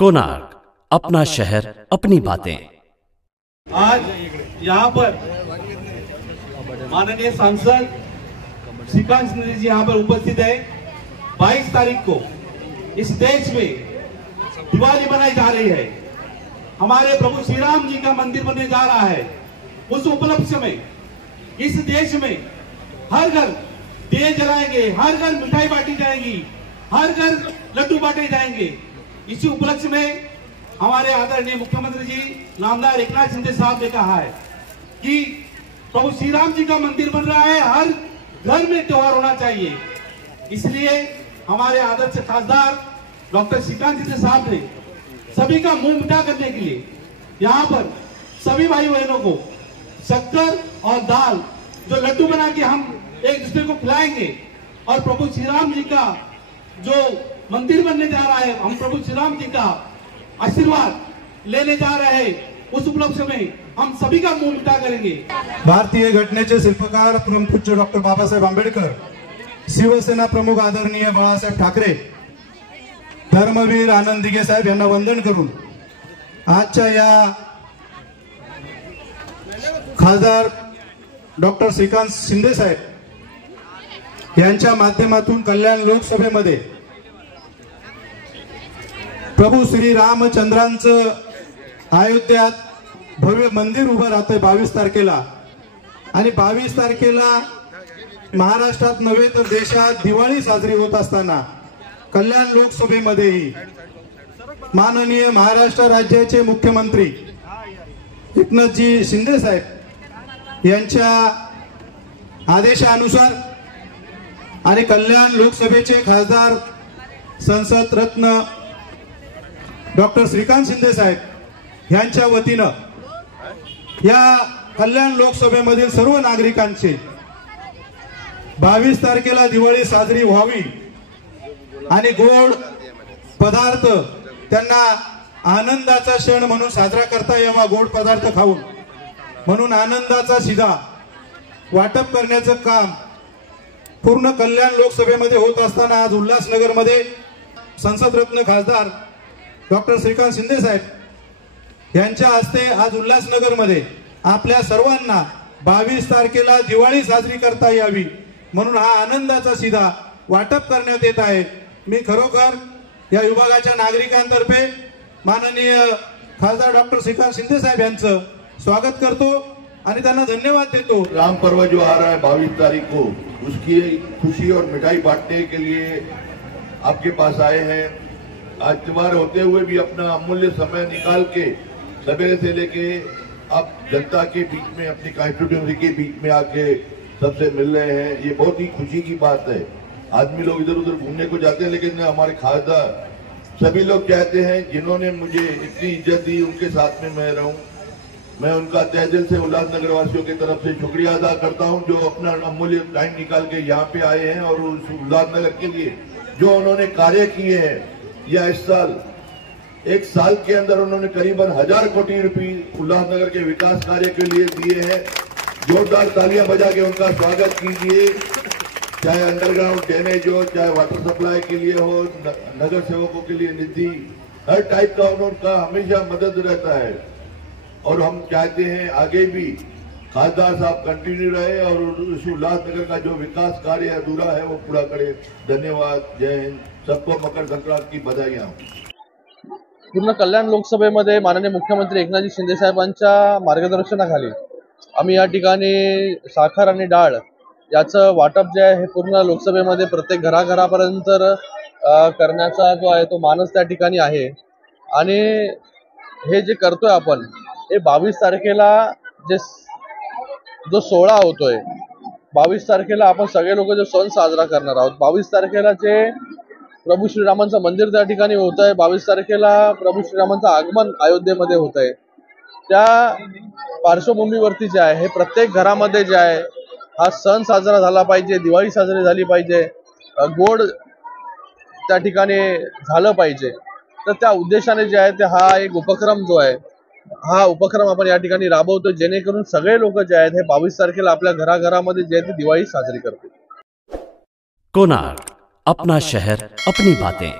कोणार्क, अपना शहर अपनी बातें। आज यहाँ पर माननीय सांसद श्रीकांत सिंधे जी यहाँ पर उपस्थित है। 22 तारीख को इस देश में दिवाली मनाई जा रही है। हमारे प्रभु श्री राम जी का मंदिर बनने जा रहा है। उस उपलक्ष्य में इस देश में हर घर दिए जलाएंगे, हर घर मिठाई बांटी जाएगी, हर घर लड्डू बांटे जाएंगे। इसी उपलक्ष्य में हमारे आदरणीय मुख्यमंत्री जी नामदार एकनाथ शिंदे साहब ने कहा है कि प्रभु श्री राम जी का मंदिर बन रहा है, हर घर में त्योहार होना चाहिए। इसलिए हमारे आदर्श खासदार डॉक्टर श्रीकांत सिंधे साहब ने सभी का मुंह मीठा करने के लिए यहाँ पर सभी भाई बहनों को शक्कर और दाल जो लड्डू बना के हम एक दूसरे को खिलाएंगे और प्रभु श्री राम जी का जो मंदिर बनने जा रहा है, हम प्रभु श्री राम जी का आशीर्वाद लेने जा रहे हैं। उस उपलक्ष्य में हम सभी का मुंह मीठा करेंगे। भारतीय घटनेचे शिल्पकार परमपूज्य डॉक्टर बाबासाहेब आंबेडकर, शिवसेना प्रमुख आदरणीय बाळासाहेब ठाकरे, धर्मवीर आनंद दिघे साहेब यांना वंदन करून आजच्या या खासदार डॉक्टर श्रीकांत शिंदे साहेब यांच्या माध्यमातून कल्याण लोकसभेमध्ये प्रभू श्री रामचंद्रांचं अयोध्यात भव्य मंदिर उभं राहतंय 22 तारखेला। आणि 22 तारखेला महाराष्ट्रात नव्हे तर देशात दिवाळी साजरी होत असताना कल्याण लोकसभेमध्येही माननीय महाराष्ट्र राज्याचे मुख्यमंत्री एकनाथजी शिंदे साहेब यांच्या आदेशानुसार आणि कल्याण लोकसभेचे खासदार संसद रत्न डॉक्टर श्रीकांत शिंदे साहेब यांच्या वतीनं या कल्याण लोकसभेमधील सर्व नागरिकांचे 22 तारखेला दिवाळी साजरी व्हावी आणि गोड पदार्थ त्यांना आनंदाचा क्षण म्हणून साजरा करता यावा, गोड पदार्थ खाऊन म्हणून आनंदाचा शिधा वाटप करण्याचं काम पूर्ण कल्याण लोकसभेमध्ये होत असताना आज उल्हासनगर मध्ये संसद रत्न खासदार डॉक्टर श्रीकांत शिंदे साहेब यांच्या हस्ते आज उल्हासनगर मध्ये आपल्या सर्वांना 22 तारखेला दिवाळी साजरी करता यावी म्हणून हा आनंदाचा शिधा वाटप करण्यात येत आहे। मी खरोखर या विभागाच्या नागरिकांतर्फे माननीय खासदार डॉक्टर श्रीकांत शिंदे साहेब यांचं स्वागत करतो आणि त्यांना धन्यवाद देतो। राम पर्व जो आ रहा है 22 तारीख को, उसकी खुशी और मिठाई बांटने के लिए आपके पास आए हैं। आज त्योहार होते हुए भी अपना अमूल्य समय निकाल के सवेरे से लेके आप जनता के बीच में, अपनी कॉन्स्टिट्यूएंसी के बीच में आके सबसे मिल रहे हैं। ये बहुत ही खुशी की बात है। आदमी लोग इधर उधर घूमने को जाते हैं, लेकिन हमारे खासदार सभी लोग चाहते हैं जिन्होंने मुझे इतनी इज्जत दी उनके साथ में मैं रहूं। मैं उनका तहे दिल से उल्लासनगर वासियों की तरफ से शुक्रिया अदा करता हूं जो अपना अमूल्य टाइम निकाल के यहाँ पे आए हैं और उस उल्लासनगर के लिए जो उन्होंने कार्य किए हैं या इस साल एक साल के अंदर उन्होंने करीबन 1000 कोटी रुपए उल्लासनगर के विकास कार्य के लिए दिए हैं। जोरदार तालियां बजा के उनका स्वागत कीजिए। चाहे अंडरग्राउंड ड्रेनेज हो, चाहे वाटर सप्लाई के लिए हो, नगर सेवकों के लिए निधि, हर टाइप का उनका हमेशा मदद रहता है। और हम चाहते हैं आगे भी खासदार साहब कंटिन्यू रहे और उस उल्लासनगर का जो विकास कार्य अधूरा है वो पूरा करे। धन्यवाद। जय हिंद। सबको मकर संक्रांति की बधाइयां। पूर्ण कल्याण लोकसभेमध्ये माननीय मुख्यमंत्री एकनाथजी शिंदे साहेबांच्या मार्गदर्शनाखाली आम्ही या ठिकाणी साखर आणि डाळ याचं वाटप जे आहे हे पूर्ण लोकसभेमध्ये प्रत्येक घराघरापर्यंत करण्याचा जो आहे तो मानस त्या ठिकाणी आहे। आणि हे जे करतोय आपण हे 22 तारखेला जो 16 होतोय, 22 तारखेला आपण सगळे लोक जो सण साजरा करणार आहोत। 22 तारखेला जे प्रभू श्रीरामांचं मंदिर त्या ठिकाणी होत आहे, 22 तारखेला प्रभू श्रीरामांचं आगमन अयोध्येमध्ये होत आहे। त्या पार्श्वभूमीवरती जे आहे हे प्रत्येक घरामध्ये जे आहे हा सण साजरा झाला पाहिजे, दिवाळी साजरी झाली पाहिजे, गोड त्या ठिकाणी झालं पाहिजे। तर त्या उद्देशाने जे आहे ते हा एक उपक्रम जो आहे हा उपक्रम आपण या ठिकाणी राबवतो जेणेकरून सगळे लोक जे आहेत हे 22 तारखेला आपल्या घराघरामध्ये जे आहे ती दिवाळी साजरी करतील। कोणार्क, अपना शहर अपनी बातें।